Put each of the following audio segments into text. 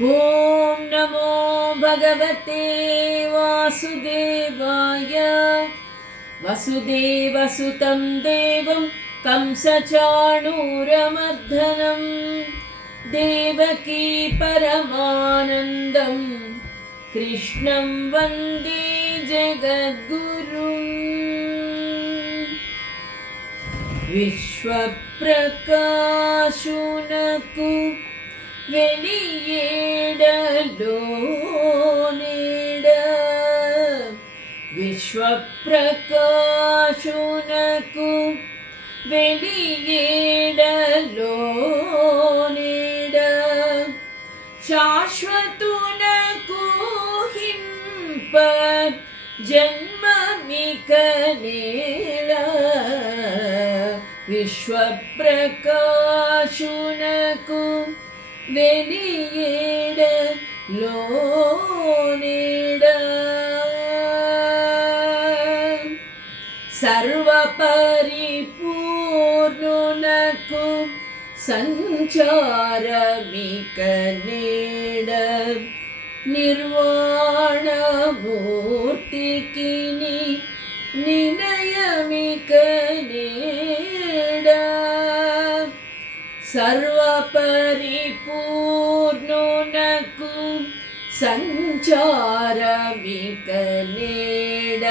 ॐ नमो भगवते वासुदेवाय। वसुदेवसुतं देवं कंसचाणूरमर्दनं देवकी परमानन्दं कृष्णं वन्दे जगद्गुरुम्। विश्वप्रकाशुनकु వెలియేడలో నీడ విశ్వప్రకాశునకు వెలియేడలో నీడ శాశ్వతునకు హింప జన్మమిక నేల విశ్వప్రకాశునకు వెలియేడలో నీడ సర్వపరిపూర్ణునకు సంచారమిక నీడ నిర్వాణమూర్తికి నిలయమిక నీడ సర్వపరిపూర్ణునకు సంచారమిక నీడ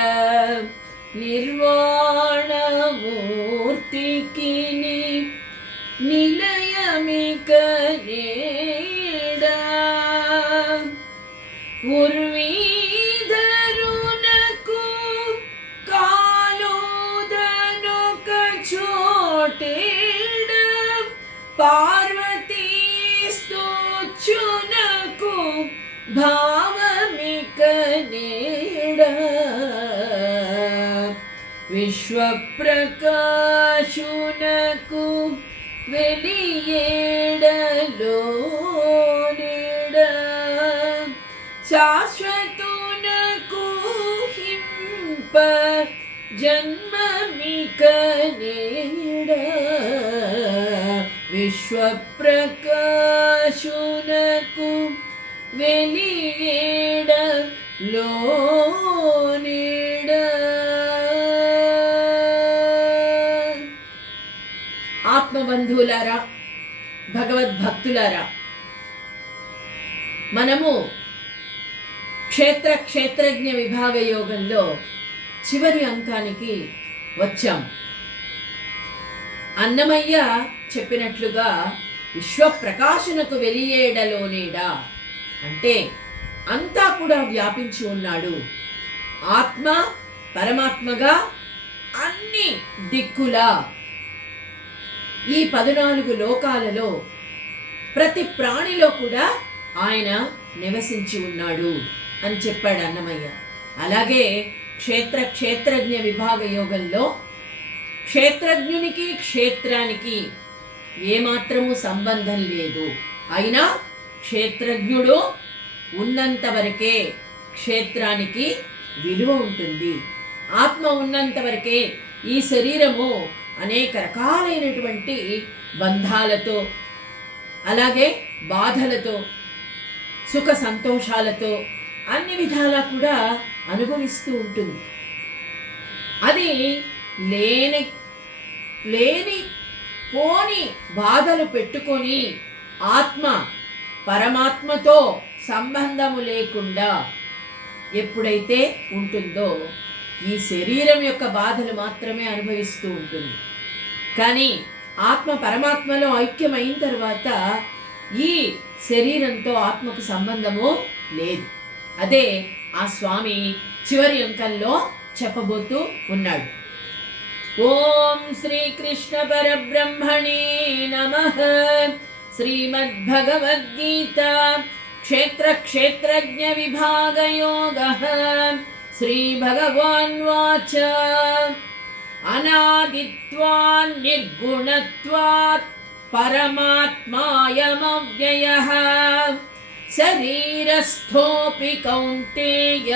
నిర్వాణమూర్తికి నిలయమిక నీడ ఉర్వీధరునకు కాలోదనొక చోటేడ పార్వతీ స్తోచునకు భావమిక నీడ విశ్వప్రకాశునకు వెలియేడలో నీడ శాశ్వతునకు హింప జన్మమిక నీడ విశ్వప్రకాశునకు వెలియేడలో నీడ. ఆత్మబంధువులారా, భగవద్భక్తులారా, మనము క్షేత్రజ్ఞ విభాగ యోగంలో చివరి అంకానికి వచ్చాం. అన్నమయ్య చెప్పినట్లుగా విశ్వప్రకాశునకు వెలియేడలో నీడ అంటే అంతా కూడా వ్యాపించి ఉన్నాడు. ఆత్మ పరమాత్మగా అన్ని దిక్కులా ఈ 14 లోకాలలో ప్రతి ప్రాణిలో కూడా ఆయన నివసించి ఉన్నాడు అని చెప్పాడు అన్నమయ్య. అలాగే క్షేత్రజ్ఞ విభాగ యోగంలో క్షేత్రజ్ఞునికి క్షేత్రానికి ఏమాత్రము సంబంధం లేదు. అయినా క్షేత్రజ్ఞుడు ఉన్నంత వరకే క్షేత్రానికి విలువ ఉంటుంది. ఆత్మ ఉన్నంత వరకే ఈ శరీరము అనేక రకాలైనటువంటి బంధాలతో, అలాగే బాధలతో, సుఖ సంతోషాలతో అన్ని విధాలా కూడా అనుభవిస్తూ ఉంటుంది. అది లేని పోని బాధలు పెట్టుకొని ఆత్మ పరమాత్మతో సంబంధము లేకుండా ఎప్పుడైతే ఉంటుందో ఈ శరీరం యొక్క బాధలు మాత్రమే అనుభవిస్తూ ఉంటుంది. కానీ ఆత్మ పరమాత్మలో ఐక్యమైన తర్వాత ఈ శరీరంతో ఆత్మకు సంబంధము లేదు. అదే ఆ స్వామి చివరి అంకంలో చెప్పబోతూ ఉన్నాడు. ఓం శ్రీకృష్ణ పరబ్రహ్మణే నమః. శ్రీమద్భగవద్గీత క్షేత్రజ్ఞ విభాగ యోగః. శ్రీభగవాన్వాచ అనాదిత్వాన్ నిర్గుణత్వాత్ పరమాత్మాయమవ్యయః శరీరస్థోపి కౌంతేయ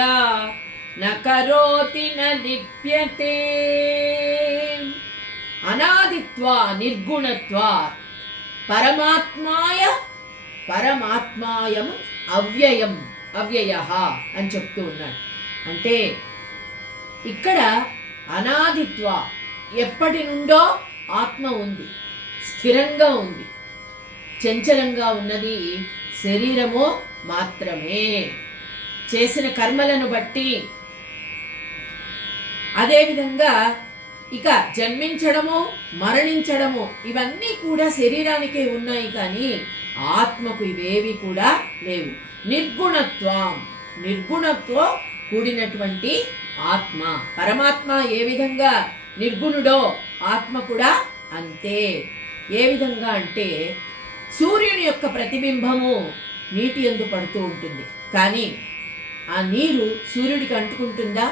న కరోతి న లిప్యతే. అనాదిత్వా నిర్గుణత్వా పరమాత్మాయ పరమాత్మాయం అవ్యయం అవ్యయ అని చెప్తూ ఉన్నాడు. అంటే ఇక్కడ అనాదిత్వ, ఎప్పటి నుండో ఆత్మ ఉంది, స్థిరంగా ఉంది. చంచలంగా ఉన్నది శరీరము మాత్రమే, చేసిన కర్మలను బట్టి. అదేవిధంగా ఇక జన్మించడము, మరణించడము ఇవన్నీ కూడా శరీరానికే ఉన్నాయి, కానీ ఆత్మకు ఇవేవి కూడా లేవు. నిర్గుణత్వం, నిర్గుణతో కూడినటువంటి ఆత్మ. పరమాత్మ ఏ విధంగా నిర్గుణుడో ఆత్మ కూడా అంతే. ఏ విధంగా అంటే సూర్యుని యొక్క ప్రతిబింబము నీటి యందు పడుతూ ఉంటుంది, కానీ ఆ నీరు సూర్యుడికి అంటుకుంటుందా?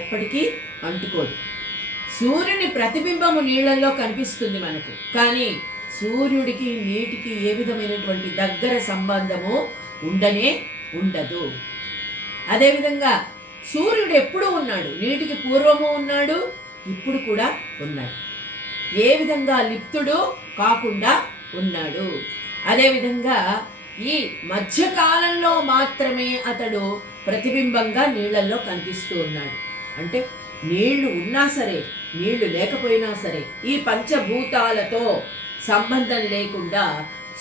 ఎప్పటికీ అంటుకోదు. సూర్యుని ప్రతిబింబము నీళ్లలో కనిపిస్తుంది మనకు, కానీ సూర్యుడికి నీటికి ఏ విధమైనటువంటి దగ్గర సంబంధము ఉండనే ఉండదు. అదేవిధంగా సూర్యుడు ఎప్పుడూ ఉన్నాడు, నీటికి పూర్వము ఉన్నాడు, ఇప్పుడు కూడా ఉన్నాడు. ఏ విధంగా లిప్తుడు కాకుండా ఉన్నాడు. అదేవిధంగా ఈ మధ్యకాలంలో మాత్రమే అతడు ప్రతిబింబంగా నీళ్లలో కనిపిస్తూ ఉన్నాడు. అంటే నీళ్లు ఉన్నా సరే, నీళ్లు లేకపోయినా సరే, ఈ పంచభూతాలతో సంబంధం లేకుండా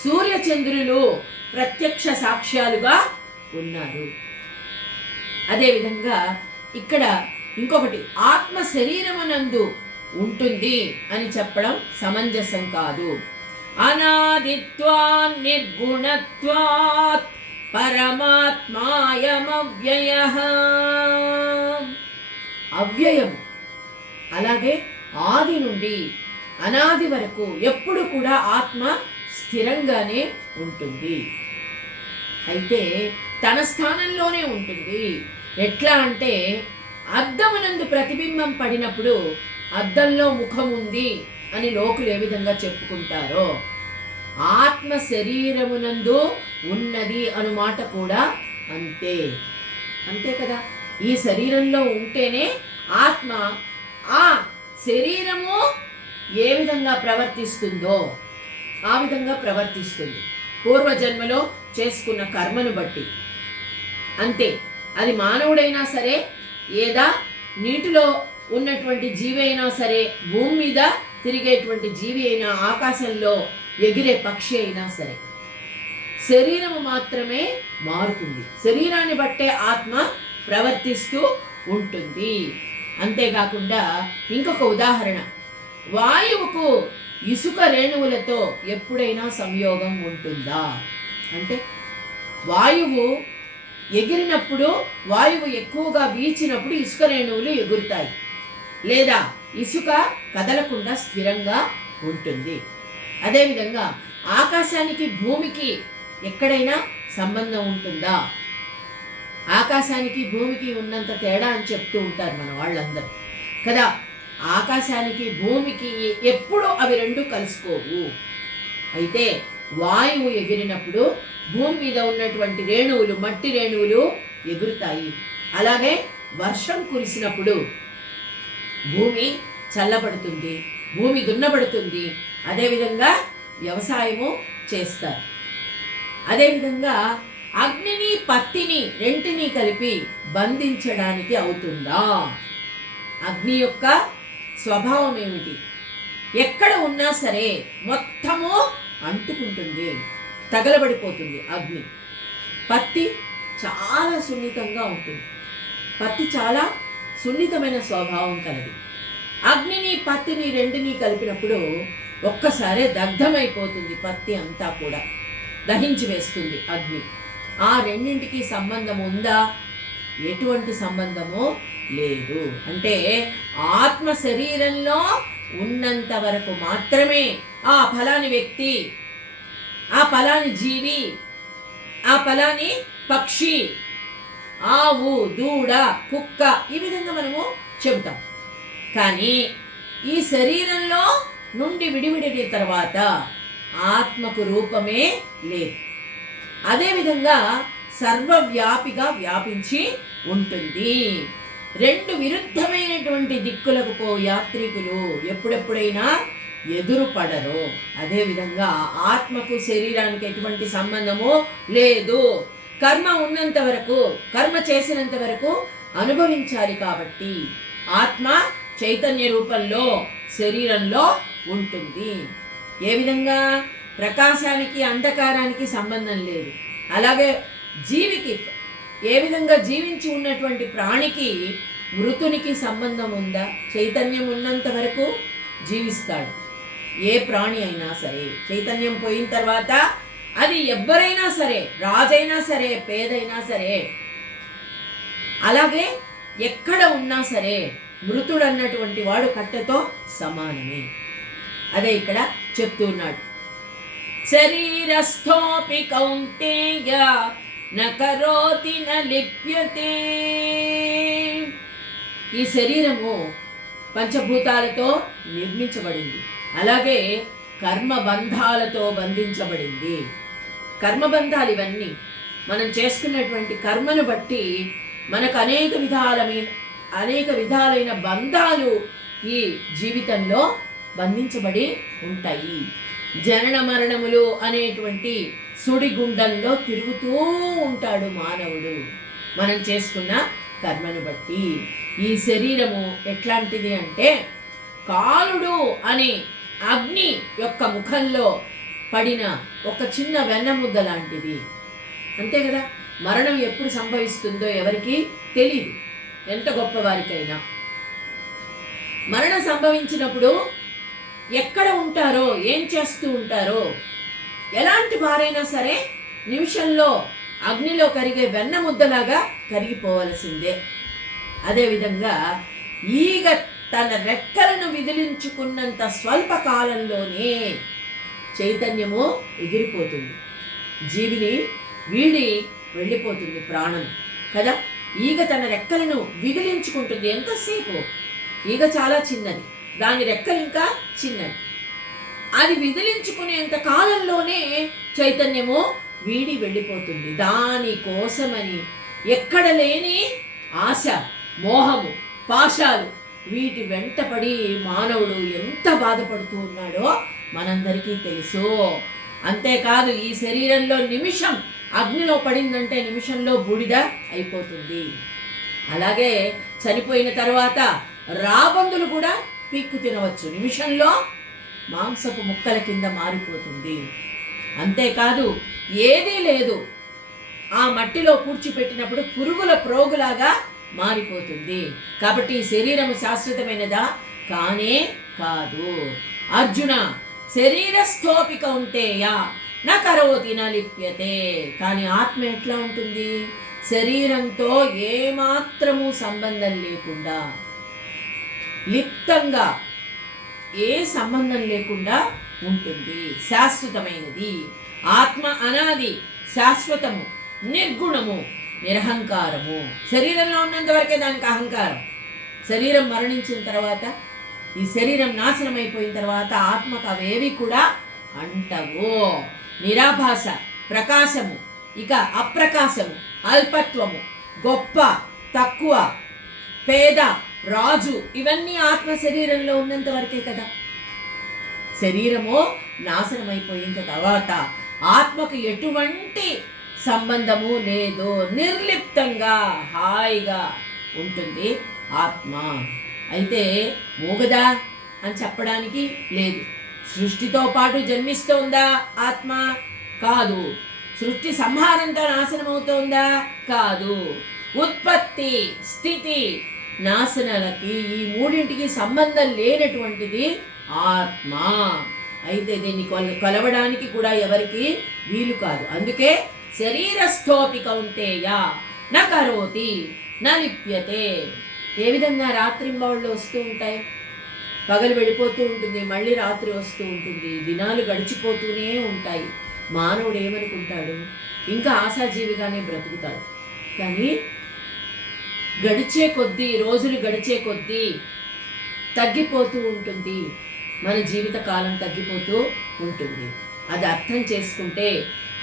సూర్యచంద్రులు ప్రత్యక్ష సాక్ష్యాలుగా ఉన్నారు. అదేవిధంగా ఇక్కడ ఇంకొకటి, ఆత్మ శరీరమునందు ఉంటుంది అని చెప్పడం సమంజసం కాదు. అనాదిత్వాన్ నిర్గుణత్వాత్ పరమాత్మాయమవ్యయః. అవ్యయము, అలాగే ఆది నుండి అనాది వరకు ఎప్పుడు కూడా ఆత్మ స్థిరంగానే ఉంటుంది. అయితే తన స్థానంలోనే ఉంటుంది. ఎట్లా అంటే అద్దమునందు ప్రతిబింబం పడినప్పుడు అద్దంలో ముఖం ఉంది అని లోకులు ఏ విధంగా చెప్పుకుంటారో, ఆత్మ శరీరమునందు ఉన్నది అనుమాట కూడా అంతే. అంతే కదా. ఈ శరీరంలో ఉంటేనే ఆత్మ ఆ శరీరము ఏ విధంగా ప్రవర్తిస్తుందో ఆ విధంగా ప్రవర్తిస్తుంది, పూర్వజన్మలో చేసుకున్న కర్మను బట్టి. అంతే. అది మానవుడైనా సరే, ఏదా నీటిలో ఉన్నటువంటి జీవి అయినా సరే, భూమి మీద తిరిగేటువంటి జీవి అయినా, ఆకాశంలో ఎగిరే పక్షి అయినా సరే, శరీరము మాత్రమే మారుతుంది. శరీరాన్ని బట్టే ఆత్మ ప్రవర్తిస్తూ ఉంటుంది. అంతేకాకుండా ఇంకొక ఉదాహరణ, వాయువుకు ఇసుక రేణువులతో ఎప్పుడైనా సంయోగం ఉంటుందా? అంటే వాయువు ఎగిరినప్పుడు, వాయువు ఎక్కువగా వీచినప్పుడు ఇసుక రేణువులు ఎగురుతాయి, లేదా ఇసుక కదలకుండా స్థిరంగా ఉంటుంది. అదేవిధంగా ఆకాశానికి భూమికి ఎక్కడైనా సంబంధం ఉంటుందా? ఆకాశానికి భూమికి ఉన్నంత తేడా అని చెప్తూ ఉంటారు మన వాళ్ళందరూ కదా. ఆకాశానికి భూమికి ఎప్పుడు అవి రెండు కలుసుకోవు. అయితే వాయువు ఎగిరినప్పుడు భూమి మీద ఉన్నటువంటి రేణువులు, మట్టి రేణువులు ఎగురుతాయి. అలాగే వర్షం కురిసినప్పుడు భూమి చల్లబడుతుంది, భూమి దున్నబడుతుంది. అదేవిధంగా వ్యవసాయము చేస్తారు. అదేవిధంగా అగ్నిని, పత్తిని రెంటిని కలిపి బంధించడానికి అవుతుందా? అగ్ని యొక్క స్వభావం ఏమిటి? ఎక్కడ ఉన్నా సరే మొత్తము అంటుకుంటుంది, తగలబడిపోతుంది అగ్ని. పత్తి చాలా సున్నితంగా ఉంటుంది. పత్తి చాలా సున్నితమైన స్వభావం కలది. అగ్నిని, పత్తిని రెండిని కలిపినప్పుడు ఒక్కసారే దగ్ధమైపోతుంది. పత్తి అంతా కూడా దహించి వేస్తుంది అగ్ని. ఆ రెండింటికి సంబంధం ఉందా? ఎటువంటి సంబంధము లేదు. అంటే ఆత్మ శరీరంలో ఉన్నంత వరకు మాత్రమే ఆ ఫలాని వ్యక్తి, ఆ ఫలాని జీవి, ఆ ఫలాని పక్షి, ఆవు, దూడ, కుక్క, ఈ విధంగా మనము చెబుతాం. కానీ ఈ శరీరంలో నుండి విడివిడిన తర్వాత ఆత్మకు రూపమే లేదు. అదేవిధంగా సర్వవ్యాపిగా వ్యాపించి ఉంటుంది. రెండు విరుద్ధమైనటువంటి దిక్కులకు యాత్రికులు ఎప్పుడెప్పుడైనా ఎదురుపడరో అదేవిధంగా ఆత్మకు శరీరానికి ఎటువంటి సంబంధము లేదు. కర్మ ఉన్నంత వరకు, కర్మ చేసినంత వరకు అనుభవించాలి. కాబట్టి ఆత్మ చైతన్య రూపంలో శరీరంలో ఉంటుంది. ఏ విధంగా ప్రకాశానికి అంధకారానికి సంబంధం లేదు, అలాగే జీవికి ఏ విధంగా జీవించి ఉన్నటువంటి ప్రాణికి మృతునికి సంబంధం ఉందా? చైతన్యం ఉన్నంత వరకు జీవిస్తాడు. ఏ ప్రాణి అయినా సరే చైతన్యం పోయిన తర్వాత అది ఎవ్వరైనా సరే, రాజైనా సరే, పేదైనా సరే, అలాగే ఎక్కడ ఉన్నా సరే మృతుడు అన్నటువంటి వాడు కట్టెతో సమానమే. అదే ఇక్కడ చెప్తున్నాడు. శరీరస్థోపి కౌంతేయ న కరోతి న లిప్యతే. ఈ శరీరము పంచభూతాలతో నిర్మించబడింది, అలాగే కర్మబంధాలతో బంధించబడింది. కర్మబంధాలు ఇవన్నీ మనం చేసుకున్నటువంటి కర్మను బట్టి మనకు అనేక విధాలైన బంధాలు ఈ జీవితంలో బంధించబడి ఉంటాయి. జనన మరణములు అనేటువంటి సుడిగుండంలో తిరుగుతూ ఉంటాడు మానవుడు మనం చేసుకున్న కర్మను బట్టి. ఈ శరీరము ఎట్లాంటిది అంటే కాలుడు అనే అగ్ని యొక్క ముఖంలో పడిన ఒక చిన్న వెన్నముద్ద లాంటిది. అంతే కదా. మరణం ఎప్పుడు సంభవిస్తుందో ఎవరికి తెలియదు, ఎంత గొప్పవారికైనా. మరణం సంభవించినప్పుడు ఎక్కడ ఉంటారో, ఏం చేస్తూ ఉంటారో, ఎలాంటి వారైనా సరే నిమిషంలో అగ్నిలో కరిగే వెన్న ముద్దలాగా కరిగిపోవలసిందే. అదేవిధంగా ఈగ తన రెక్కలను విదిలించుకున్నంత స్వల్ప కాలంలోనే చైతన్యము ఎగిరిపోతుంది, జీవిని వీడి వెళ్ళిపోతుంది ప్రాణం కదా. ఈగ తన రెక్కలను విదిలించుకుంటుంది. ఎంతసేపు? ఈగ చాలా చిన్నది, దాని రెక్కలు ఇంకా చిన్నది. అది విదిలించుకునేంత కాలంలోనే చైతన్యము వీడి వెళ్ళిపోతుంది. దానికోసమని ఎక్కడ లేని ఆశ, మోహము, పాశాలు వీటి వెంటపడి మానవుడు ఎంత బాధపడుతూ ఉన్నాడో మనందరికీ తెలుసు. అంతేకాదు ఈ శరీరంలో నిమిషం అగ్నిలో పడిందంటే నిమిషంలో బూడిద అయిపోతుంది. అలాగే చనిపోయిన తర్వాత రాబందులు కూడా పీక్కు తినవచ్చు, నిమిషంలో మాంసపు ముక్కల కింద మారిపోతుంది. అంతేకాదు ఏదీ లేదు, ఆ మట్టిలో పూడ్చిపెట్టినప్పుడు పురుగుల ప్రోగులాగా మారిపోతుంది. కాబట్టి ఈ శరీరము శాశ్వతమైనదా? కానే కాదు. అర్జున, శరీరస్థోపి కౌంతేయ న కరోతి న లిప్యతే. కానీ ఆత్మ ఎట్లా ఉంటుంది? శరీరంతో ఏమాత్రము సంబంధం లేకుండా, లిప్తంగా, ఏ సంబంధం లేకుండా ఉంటుంది. శాశ్వతమైనది. ఆత్మ అనాది, శాశ్వతము, నిర్గుణము, నిరహంకారము. శరీరంలో ఉన్నంత వరకే దానికి అహంకారం. శరీరం మరణించిన తర్వాత, ఈ శరీరం నాశనం అయిపోయిన తర్వాత ఆత్మకు అవేవి కూడా అంటవు. నిరాభాస, ప్రకాశము, ఇక అప్రకాశము, అల్పత్వము, గొప్ప, తక్కువ, పేద, రాజు, ఇవన్నీ ఆత్మ శరీరంలో ఉన్నంత వరకే కదా. శరీరము నాశనం అయిపోయిన తర్వాత ఆత్మకు ఎటువంటి సంబంధము లేదు, నిర్లిప్తంగా హాయిగా ఉంటుంది ఆత్మ. అయితే మూగదా అని చెప్పడానికి లేదు. సృష్టితో పాటు జన్మిస్తోందా ఆత్మ? కాదు. సృష్టి సంహారంతో నాశనం అవుతోందా? కాదు. ఉత్పత్తి, స్థితి, నాశనాలకి ఈ మూడింటికి సంబంధం లేనటువంటిది ఆత్మ. అయితే దీన్ని కొలవడానికి కూడా ఎవరికి వీలు కాదు. అందుకే శరీరస్థోపి కౌంతేయ న కరోతి న లిప్యతే. ఏ విధంగా రాత్రింబవళ్ళు వస్తూ ఉంటాయి, పగలు వెళ్ళిపోతూ ఉంటుంది, మళ్ళీ రాత్రి వస్తూ ఉంటుంది, దినాలు గడిచిపోతూనే ఉంటాయి. మానవుడు ఏమనుకుంటాడు? ఇంకా ఆశాజీవిగానే బ్రతుకుతాడు. కానీ గడిచే కొద్దీ, రోజులు గడిచే కొద్దీ తగ్గిపోతూ ఉంటుంది, మన జీవిత కాలం తగ్గిపోతూ ఉంటుంది. అది అర్థం చేసుకుంటే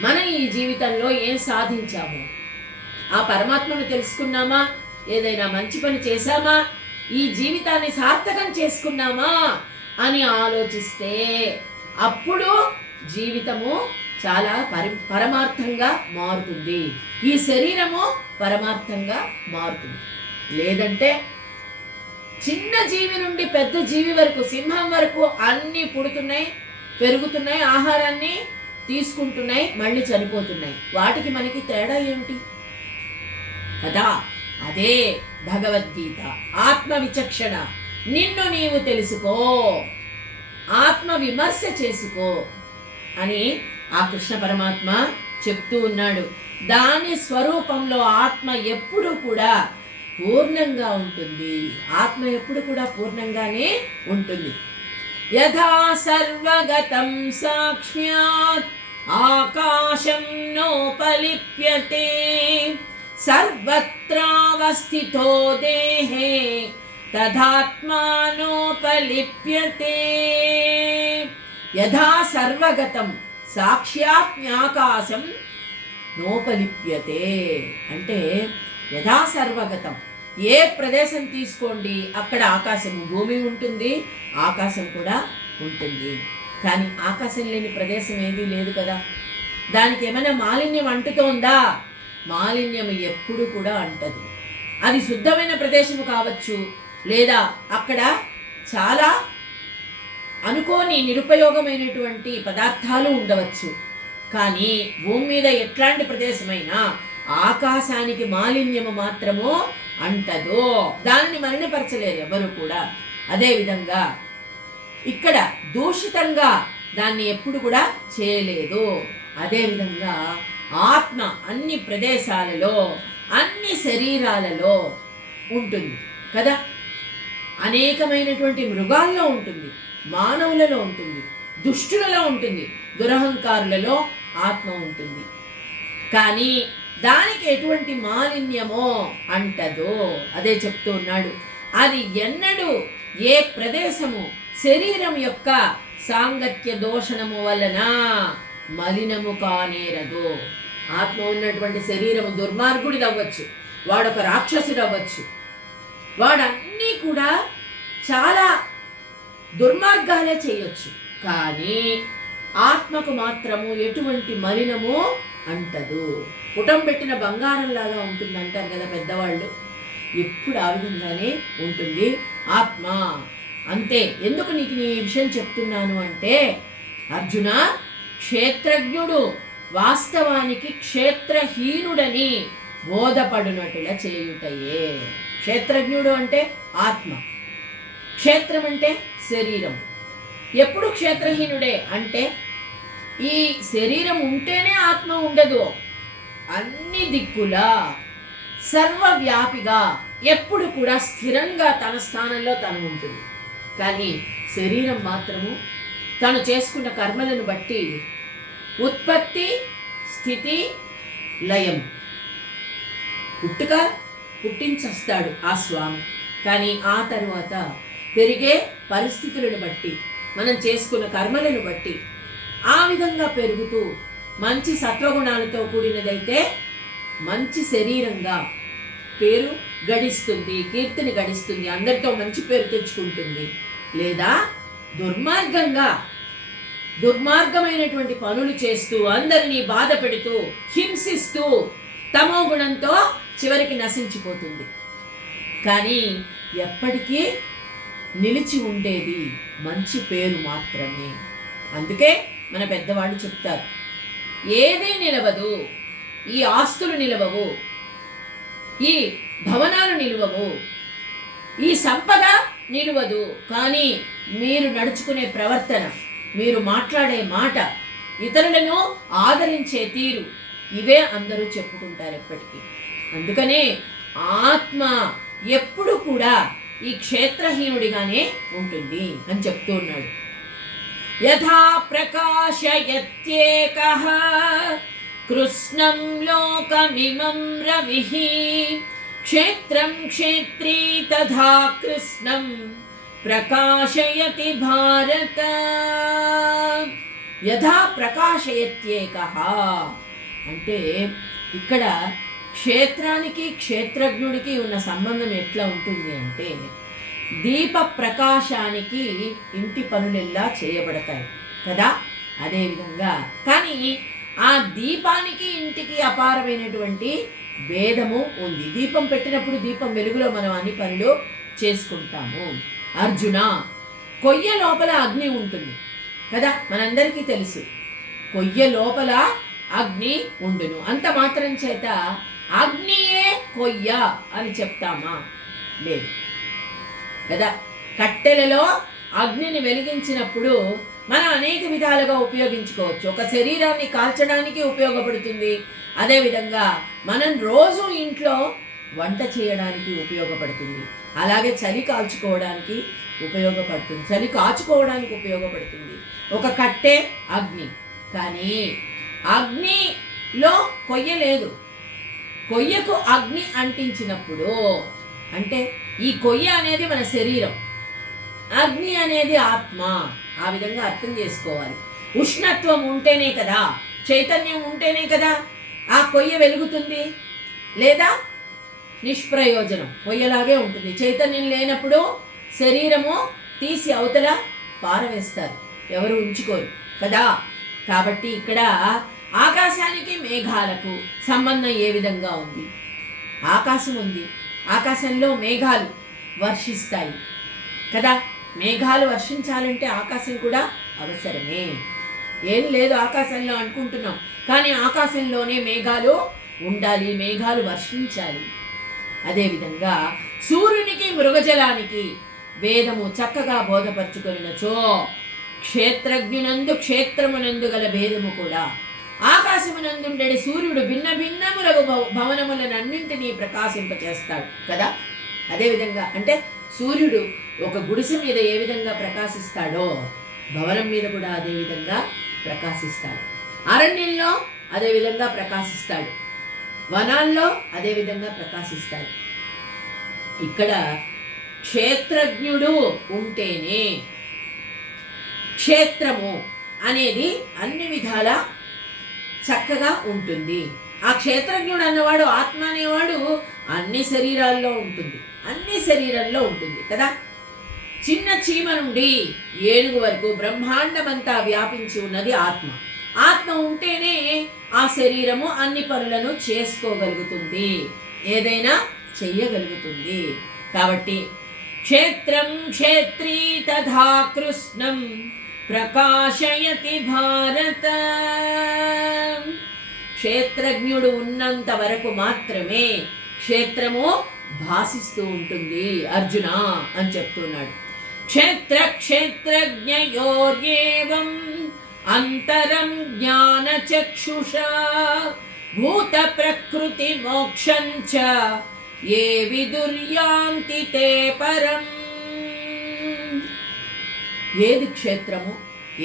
మనం ఈ జీవితంలో ఏం సాధించాము? ఆ పరమాత్మను తెలుసుకున్నామా? ఏదైనా మంచి పని చేశామా? ఈ జీవితాన్ని సార్థకం చేసుకున్నామా అని ఆలోచిస్తే అప్పుడు జీవితము చాలా పరమార్థంగా మారుతుంది. ఈ శరీరము పరమార్థంగా మారుతుంది. లేదంటే చిన్న జీవి నుండి పెద్ద జీవి వరకు, సింహం వరకు అన్నీ పుడుతున్నాయి, పెరుగుతున్నాయి, ఆహారాన్ని తీసుకుంటున్నాయి, మళ్ళీ చనిపోతున్నాయి. వాటికి మనకి తేడా ఏమిటి కదా? అదే భగవద్గీత. ఆత్మ విచక్షణ, నిన్ను నీవు తెలుసుకో, ఆత్మ విమర్శ చేసుకో అని ఆ కృష్ణ పరమాత్మ చెప్తూ ఉన్నాడు. దాని స్వరూపంలో ఆత్మ ఎప్పుడు కూడా పూర్ణంగా ఉంటుంది. ఆత్మ ఎప్పుడు కూడా పూర్ణంగానే ఉంటుంది. యథా సర్వగతం సాక్ష్యాత్ ఆకాశం నోపలిప్యతే సర్వత్రావస్థితో దేహే తదాత్మానోపలిప్యతే. యథా సర్వగతం సాక్ష్యాత్మ్యాకాశం నోపలిప్యతే అంటే యథా సర్వగతం, ఏ ప్రదేశం తీసుకోండి అక్కడ ఆకాశము, భూమి ఉంటుంది, ఆకాశం కూడా ఉంటుంది. కానీ ఆకాశం లేని ప్రదేశం ఏదీ లేదు కదా. దానికి ఏమైనా మాలిన్యం అంటుతోందా? మాలిన్యం ఎప్పుడు కూడా అంటదు. అది శుద్ధమైన ప్రదేశము కావచ్చు, లేదా అక్కడ చాలా అనుకోని నిరుపయోగమైనటువంటి పదార్థాలు ఉండవచ్చు. కానీ భూమి మీద ఎట్లాంటి ప్రదేశమైనా ఆకాశానికి మాలిన్యము మాత్రము అంటదు. దానిని మలినపరచలేరు ఎవరు కూడా. అదేవిధంగా ఇక్కడ దూషితంగా దాన్ని ఎప్పుడు కూడా చేయలేదు. అదేవిధంగా ఆత్మ అన్ని ప్రదేశాలలో, అన్ని శరీరాలలో ఉంటుంది కదా. అనేకమైనటువంటి మృగాల్లో ఉంటుంది, మానవులలో ఉంటుంది, దుష్టులలో ఉంటుంది, దురహంకారులలో ఆత్మ ఉంటుంది. కానీ దానికి ఎటువంటి మాలిన్యమో అంటదో. అదే చెప్తూ ఉన్నాడు. అది ఎన్నడూ ఏ ప్రదేశము శరీరం యొక్క సాంగత్య దోషణము వలన మలినము కానేరదు. ఆత్మ ఉన్నటువంటి శరీరము దుర్మార్గుడిది అవ్వచ్చు, వాడొక రాక్షసుడు అవ్వచ్చు, వాడన్నీ కూడా చాలా దుర్మార్గాలే చేయొచ్చు. కానీ ఆత్మకు మాత్రము ఎటువంటి మలినము అంటదు. పుటం పెట్టిన బంగారం లాగా ఉంటుంది అంటారు కదా పెద్దవాళ్ళు. ఎప్పుడు ఆ విధంగానే ఉంటుంది ఆత్మ. అంతే. ఎందుకు నీకు నీ విషయం చెప్తున్నాను అంటే, అర్జున, క్షేత్రజ్ఞుడు వాస్తవానికి క్షేత్రహీనుడని బోధపడునట్టులా చేయుటయే. క్షేత్రజ్ఞుడు అంటే ఆత్మ, క్షేత్రం అంటే శరీరం. ఎప్పుడు క్షేత్రహీనుడే అంటే ఈ శరీరం ఉంటేనే ఆత్మ ఉండదు. అన్ని దిక్కులా సర్వవ్యాపిగా ఎప్పుడు కూడా స్థిరంగా తన స్థానంలో తను ఉంటుంది. కానీ శరీరం మాత్రము తను చేసుకున్న కర్మలను బట్టి ఉత్పత్తి, స్థితి, లయం, పుట్టుక పుట్టించేస్తాడు ఆ స్వామి. కానీ ఆ తరువాత పెరిగే పరిస్థితులను బట్టి, మనం చేసుకున్న కర్మలను బట్టి ఆ విధంగా పెరుగుతూ మంచి సత్వగుణాలతో కూడినదైతే మంచి శరీరంగా పేరు గడిస్తుంది, కీర్తిని గడిస్తుంది, అందరితో మంచి పేరు తెచ్చుకుంటుంది. లేదా దుర్మార్గమైనటువంటి పనులు చేస్తూ, అందరినీ బాధ పెడుతూ, హింసిస్తూ, తమో గుణంతో చివరికి నశించిపోతుంది. కానీ ఎప్పటికీ నిలిచి ఉండేది మంచి పేరు మాత్రమే. అందుకే మన పెద్దవాళ్ళు చెప్తారు, ఏదీ నిలవదు, ఈ ఆస్తులు నిలవవు, ఈ భవనాలు నిలవవు, ఈ సంపద నిలవదు, కానీ మీరు నడుచుకునే ప్రవర్తన, మీరు మాట్లాడే మాట, ఇతరులను ఆదరించే తీరు, ఇవే అందరూ చెప్పుకుంటారు ఎప్పటికీ. అందుకనే ఆత్మ ఎప్పుడు కూడా ఈ క్షేత్రహీనుడిగానే ఉంటుంది అని చెప్తూ ఉన్నాడు. యథా ప్రకాశయత్యేకః కృష్ణం లోకమిమం రవిః క్షేత్రం క్షేత్రీ తథా కృష్ణం ప్రకాశయతి భారత. యథా ప్రకాశయత్యేకః అంటే ఇక్కడ క్షేత్రానికి క్షేత్రజ్ఞుడికి ఉన్న సంబంధం ఎట్లా ఉంటుంది అంటే, దీప ప్రకాశానికి ఇంటి పనులెల్లా చేయబడతాయి కదా. అదేవిధంగా కానీ ఆ దీపానికి ఇంటికి అపారమైనటువంటి భేదము ఉంది. దీపం పెట్టినప్పుడు దీపం వెలుగులో మనం అన్ని పనులు చేసుకుంటాము. అర్జున, కొయ్య లోపల అగ్ని ఉంటుంది కదా, మనందరికీ తెలుసు. కొయ్య లోపల అగ్ని ఉండును. అంత మాత్రం చేత అగ్నియే కొయ్య అని చెప్తామా? లేదు కదా. కట్టెలలో అగ్నిని వెలిగించినప్పుడు మనం అనేక విధాలుగా ఉపయోగించుకోవచ్చు. ఒక శరీరాన్ని కాల్చడానికి ఉపయోగపడుతుంది. అదేవిధంగా మనం రోజు ఇంట్లో వంట చేయడానికి ఉపయోగపడుతుంది. అలాగే చలి కాల్చుకోవడానికి ఉపయోగపడుతుంది, చలి కాచుకోవడానికి ఉపయోగపడుతుంది. ఒక కట్టె అగ్ని. కానీ అగ్నిలో కొయ్య లేదు. కొయ్యకు అగ్ని అంటించినప్పుడు అంటే ఈ కొయ్య అనేది మన శరీరం, అగ్ని అనేది ఆత్మ. ఆ విధంగా అర్థం చేసుకోవాలి. ఉష్ణత్వం ఉంటేనే కదా, చైతన్యం ఉంటేనే కదా ఆ కొయ్య వెలుగుతుంది, లేదా నిష్ప్రయోజనం కొయ్యలాగే ఉంటుంది. చైతన్యం లేనప్పుడు శరీరము తీసి అవతల పారవేస్తారు, ఎవరు ఉంచుకోరు కదా. కాబట్టి ఇక్కడ ఆకాశానికి మేఘాలకు సంబంధం ఏ విధంగా ఉంది? ఆకాశం ఉంది, ఆకాశంలో మేఘాలు వర్షిస్తాయి కదా. మేఘాలు వర్షించాలంటే ఆకాశం కూడా అవసరమే. ఏం లేదు ఆకాశంలో అనుకుంటున్నాం, కానీ ఆకాశంలోనే మేఘాలు ఉండాలి, మేఘాలు వర్షించాలి. అదేవిధంగా సూర్యునికి మృగజలానికి వేదము చక్కగా బోధపరుచుకొనినచో క్షేత్రజ్ఞునందు క్షేత్రమునందు గల భేదము కూడా ఆకాశమునందుండెడి సూర్యుడు భిన్న భిన్నములకు భవనములనన్నింటినీ ప్రకాశింపచేస్తాడు కదా. అదేవిధంగా అంటే సూర్యుడు ఒక గుడిసె మీద ఏ విధంగా ప్రకాశిస్తాడో భవనం మీద కూడా అదే విధంగా ప్రకాశిస్తాడు. అరణ్యంలో అదే విధంగా ప్రకాశిస్తాడు, వనాల్లో అదే విధంగా ప్రకాశిస్తాడు. ఇక్కడ క్షేత్రజ్ఞుడు ఉంటేనే క్షేత్రము అనేది అన్ని విధాల చక్కగా ఉంటుంది. ఆ క్షేత్రజ్ఞుడు అన్నవాడు, ఆత్మ అనేవాడు అన్ని శరీరాల్లో ఉంటుంది, అన్ని శరీరంలో ఉంటుంది కదా. చిన్న చీమ నుండి ఏనుగు వరకు బ్రహ్మాండమంతా వ్యాపించి ఉన్నది ఆత్మ. ఆత్మ ఉంటేనే ఆ శరీరము అన్ని పనులను చేసుకోగలుగుతుంది, ఏదైనా చెయ్యగలుగుతుంది. కాబట్టి క్షేత్రం క్షేత్రీ తథా కృష్ణం ప్రకాశయతి భారత. క్షేత్రజ్ఞుడు ఉన్నంత వరకు మాత్రమే క్షేత్రము భాసిస్తూ ఉంటుంది అర్జున అని చెప్తున్నాడు. క్షేత్ర క్షేత్రజ్ఞయోర్యేవం అంతరం జ్ఞాన చక్షుషా భూత ప్రకృతి మోక్షంచ ఏ విదుర్యాంతి తే పరం. ఏది క్షేత్రము,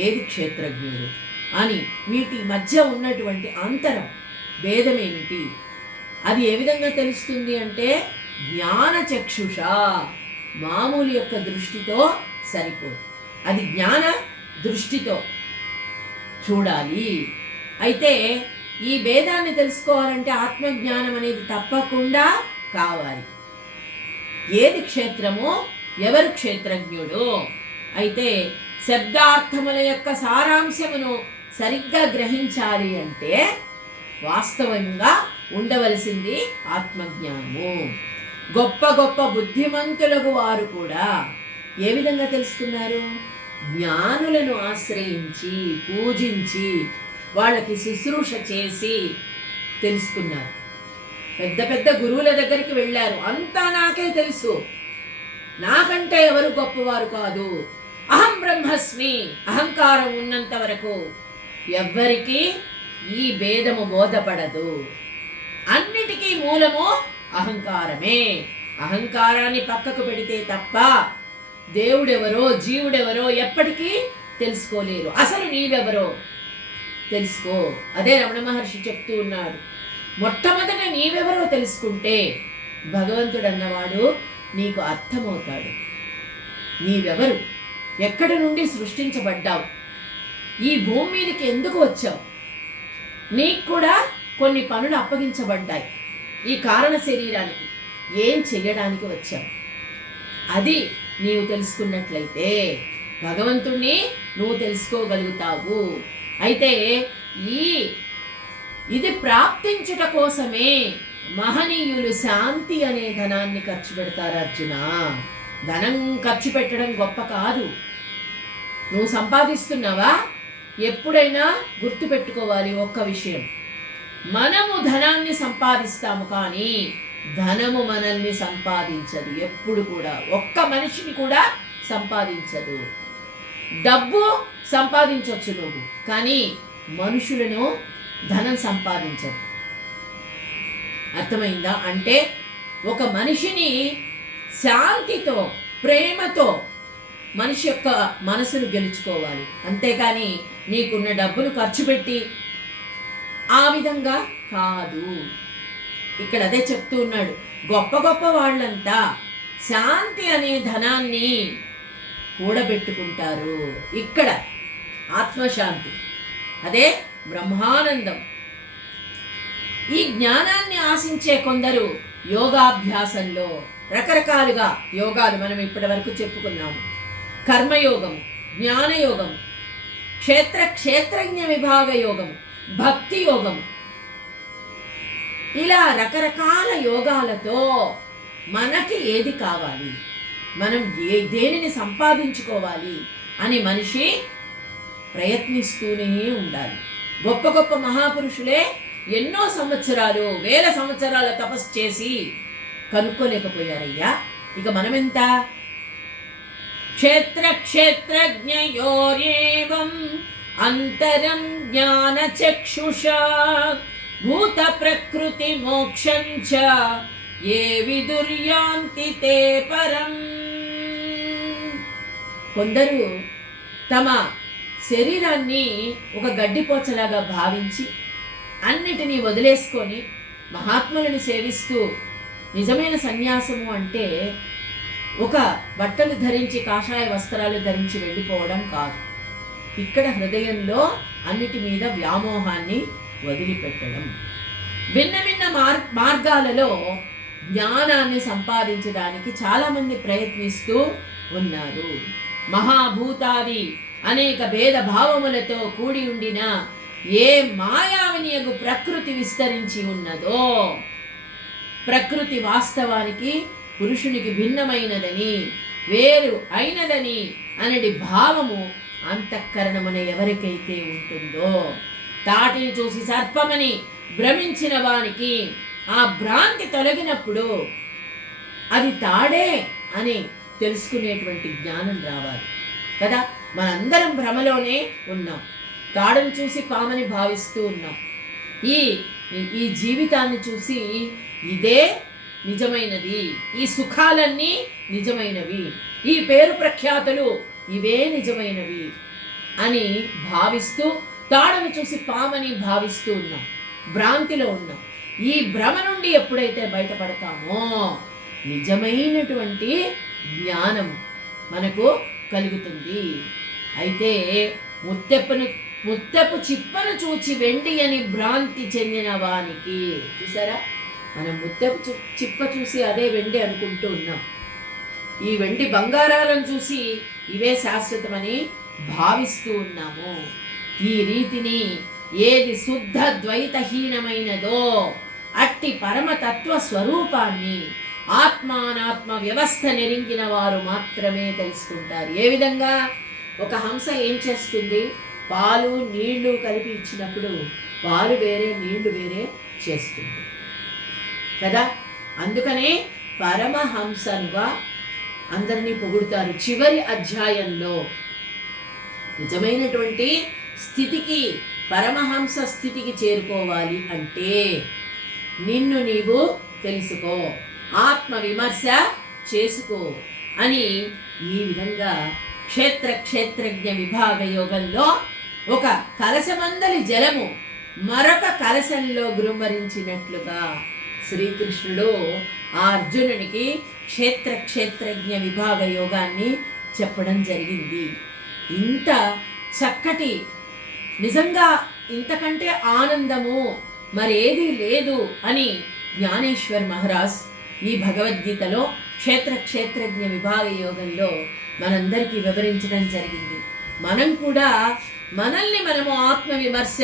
ఏది క్షేత్రజ్ఞుడు అని వీటి మధ్య ఉన్నటువంటి అంతరం భేదమేమిటి? అది ఏ విధంగా తెలుస్తుంది అంటే జ్ఞాన చక్షుష, మామూలు యొక్క దృష్టితో సరిపోదు, అది జ్ఞాన దృష్టితో చూడాలి. అయితే ఈ భేదాన్ని తెలుసుకోవాలంటే ఆత్మజ్ఞానం అనేది తప్పకుండా కావాలి. ఏది క్షేత్రమో, ఎవరు క్షేత్రజ్ఞుడు? అయితే శబ్దార్థముల యొక్క సారాంశమును సరిగ్గా గ్రహించాలి అంటే వాస్తవంగా ఉండవలసింది ఆత్మజ్ఞానము. గొప్ప గొప్ప బుద్ధిమంతులకు వారు కూడా ఏ విధంగా తెలుసుకున్నారు? జ్ఞానులను ఆశ్రయించి పూజించి వాళ్ళకి శుశ్రూష చేసి తెలుసుకున్నారు. పెద్ద పెద్ద గురువుల దగ్గరికి వెళ్ళారు, అంతా నాకే తెలుసు, నాకంటే ఎవరు గొప్పవారు కాదు, అహం బ్రహ్మస్మి, అహంకారం ఉన్నంత వరకు ఎవ్వరికి ఈ భేదము బోధపడదు. అన్నిటికీ మూలము అహంకారమే. అహంకారాన్ని పక్కకు పెడితే తప్ప దేవుడెవరో జీవుడెవరో ఎప్పటికీ తెలుసుకోలేరు. అసలు నీవెవరో తెలుసుకో. అదే రమణ మహర్షి చెప్తూ ఉన్నారు, మొట్టమొదట నీవెవరో తెలుసుకుంటే భగవంతుడు అన్నవాడు నీకు అర్థమవుతాడు. నీవెవరు, ఎక్కడి నుండి సృష్టించబడ్డావు, ఈ భూమి మీదకి ఎందుకు వచ్చావు, నీకు కూడా కొన్ని పనులు అప్పగించబడ్డాయి, ఈ కారణ శరీరానికి ఏం చెయ్యడానికి వచ్చావు, అది నీవు తెలుసుకున్నట్లయితే భగవంతుణ్ణి నువ్వు తెలుసుకోగలుగుతావు. అయితే ఇది ప్రాప్తించుట కోసమే మహనీయులు శాంతి అనే ధనాన్ని ఖర్చు పెడతారు అర్జున. ధనం ఖర్చు పెట్టడం గొప్ప కాదు. నువ్వు సంపాదిస్తున్నావా? ఎప్పుడైనా గుర్తు పెట్టుకోవాలి ఒక్క విషయం, మనము ధనాన్ని సంపాదిస్తాము కానీ ధనము మనల్ని సంపాదించదు. ఎప్పుడు కూడా ఒక్క మనిషిని కూడా సంపాదించదు. డబ్బు సంపాదించవచ్చు నువ్వు, కానీ మనుషులను ధనం సంపాదించదు. అర్థమైందా? అంటే ఒక మనిషిని శాంతితో ప్రేమతో మనిషి యొక్క మనసును గెలుచుకోవాలి, అంతేకాని నీకున్న డబ్బును ఖర్చు పెట్టి ఆ విధంగా కాదు. ఇక్కడ అదే చెప్తూ ఉన్నాడు, గొప్ప గొప్ప వాళ్ళంతా శాంతి అనే ధనాన్ని కూడబెట్టుకుంటారు. ఇక్కడ ఆత్మశాంతి, అదే బ్రహ్మానందం. ఈ జ్ఞానాన్ని ఆశించే కొందరు యోగాభ్యాసంలో రకరకాలుగా యోగాలు మనం ఇప్పటి వరకు చెప్పుకున్నాము. కర్మయోగము, జ్ఞానయోగము, క్షేత్రజ్ఞ విభాగ యోగము, భక్తి యోగము, ఇలా రకరకాల యోగాలతో మనకి ఏది కావాలి, మనం దేనిని సంపాదించుకోవాలి అని మనిషి ప్రయత్నిస్తూనే ఉండాలి. గొప్ప గొప్ప మహాపురుషులే ఎన్నో సంవత్సరాలు, వేల సంవత్సరాల తపస్సు చేసి కనుక్కోలేకపోయారయ్యా. ఇక మనమెంత? క్షేత్రజ్ఞయోరేవం అంతరం జ్ఞాన చక్షుషా భూత ప్రకృతి మోక్షం చ ఏ విదుర్యాంతి తే పరం. కొందరు తమ శరీరాన్ని ఒక గడ్డిపోచలాగా భావించి అన్నిటినీ వదిలేసుకొని మహాత్ములను సేవిస్తూ, నిజమైన సన్యాసము అంటే ఒక బట్టలు ధరించి కాషాయ వస్త్రాలు ధరించి వెళ్ళిపోవడం కాదు. ఇక్కడ హృదయంలో అన్నిటి మీద వ్యామోహాన్ని వదిలిపెట్టడం. భిన్న భిన్న మార్గాలలో జ్ఞానాన్ని సంపాదించడానికి చాలామంది ప్రయత్నిస్తూ ఉన్నారు. మహాభూతాది అనేక భేద భావములతో కూడి ఉండిన ఏ మాయావినియగు ప్రకృతి విస్తరించి ఉన్నదో, ప్రకృతి వాస్తవానికి పురుషునికి భిన్నమైనదని, వేరు అయినదని అనడి భావము అంతఃకరణమున ఎవరికైతే ఉంటుందో, తాటిని చూసి సర్పమని భ్రమించిన వానికి ఆ భ్రాంతి తొలగినప్పుడు అది తాడే అని తెలుసుకునేటువంటి జ్ఞానం రావాలి కదా. మనందరం భ్రమలోనే ఉన్నాం, తాడును చూసి పామని భావిస్తూ ఉన్నాం. ఈ జీవితాన్ని చూసి ఇదే నిజమైనది, ఈ సుఖాలన్నీ నిజమైనవి, ఈ పేరు ప్రఖ్యాతులు ఇవే నిజమైనవి అని భావిస్తూ తాడును చూసి పామని భావిస్తూ ఉన్నాం, భ్రాంతిలో ఉన్నాం. ఈ భ్రమ నుండి ఎప్పుడైతే బయటపడతామో నిజమైనటువంటి జ్ఞానం మనకు కలుగుతుంది. అయితే ముత్తెపు చిప్పను చూచి వెండి అని భ్రాంతి చెందిన వానికి, చూసారా, మనం ముత్తెపు చిప్ప చూసి అదే వెండి అనుకుంటూ ఉన్నాం. ఈ వెండి బంగారాలను చూసి ఇవే శాశ్వతమని భావిస్తూ ఉన్నాము. ఈ రీతిని ఏది శుద్ధ ద్వైతహీనమైనదో అట్టి పరమతత్వ స్వరూపాన్ని ఆత్మానాత్మ వ్యవస్థ నెరింగిన వారు మాత్రమే తెలుసుకుంటారు. ఏ విధంగా? ఒక హంస ఏం చేస్తుంది? పాలు నీళ్లు కలిపి ఇచ్చినప్పుడు పాలు వేరే నీళ్లు వేరే చేస్తుంది కదా. అందుకనే పరమహంసనుగా అందరినీ పొగుడుతారు. చివరి అధ్యాయంలో నిజమైనటువంటి స్థితికి, పరమహంస స్థితికి చేరుకోవాలి అంటే నిన్ను నీవు తెలుసుకో, ఆత్మ విమర్శ చేసుకో అని ఈ విధంగా క్షేత్రజ్ఞ విభాగ యోగంలో ఒక కలశమందలి జలము మరొక కలశంలో గృంభరించినట్లుగా శ్రీకృష్ణుడు ఆ అర్జునునికి క్షేత్రజ్ఞ విభాగ యోగాన్ని చెప్పడం జరిగింది. ఇంత చక్కటి, నిజంగా ఇంతకంటే ఆనందము మరేది లేదు అని జ్ఞానేశ్వర్ మహారాజ్ ఈ భగవద్గీతలో క్షేత్రజ్ఞ విభాగ యోగంలో మనందరికీ వివరించడం జరిగింది. మనం కూడా మనల్ని మనము ఆత్మవిమర్శ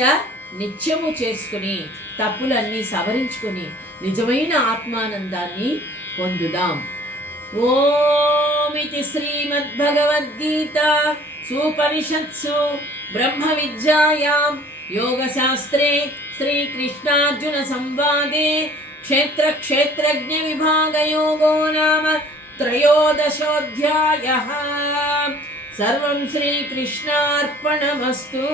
నిత్యము చేసుకుని తప్పులన్నీ సవరించుకుని నిజమైన ఆత్మానందాన్ని పొందుదాం. ఓమితి శ్రీమద్భగవద్గీత సూపనిషత్సు బ్రహ్మ విద్యాయాం యోగశాస్త్రే శ్రీకృష్ణార్జున సంవాదే క్షేత్రజ్ఞ విభాగ యోగో నామ త్రయోదశోऽధ్యాయః. సర్వం శ్రీకృష్ణార్పణమస్తు.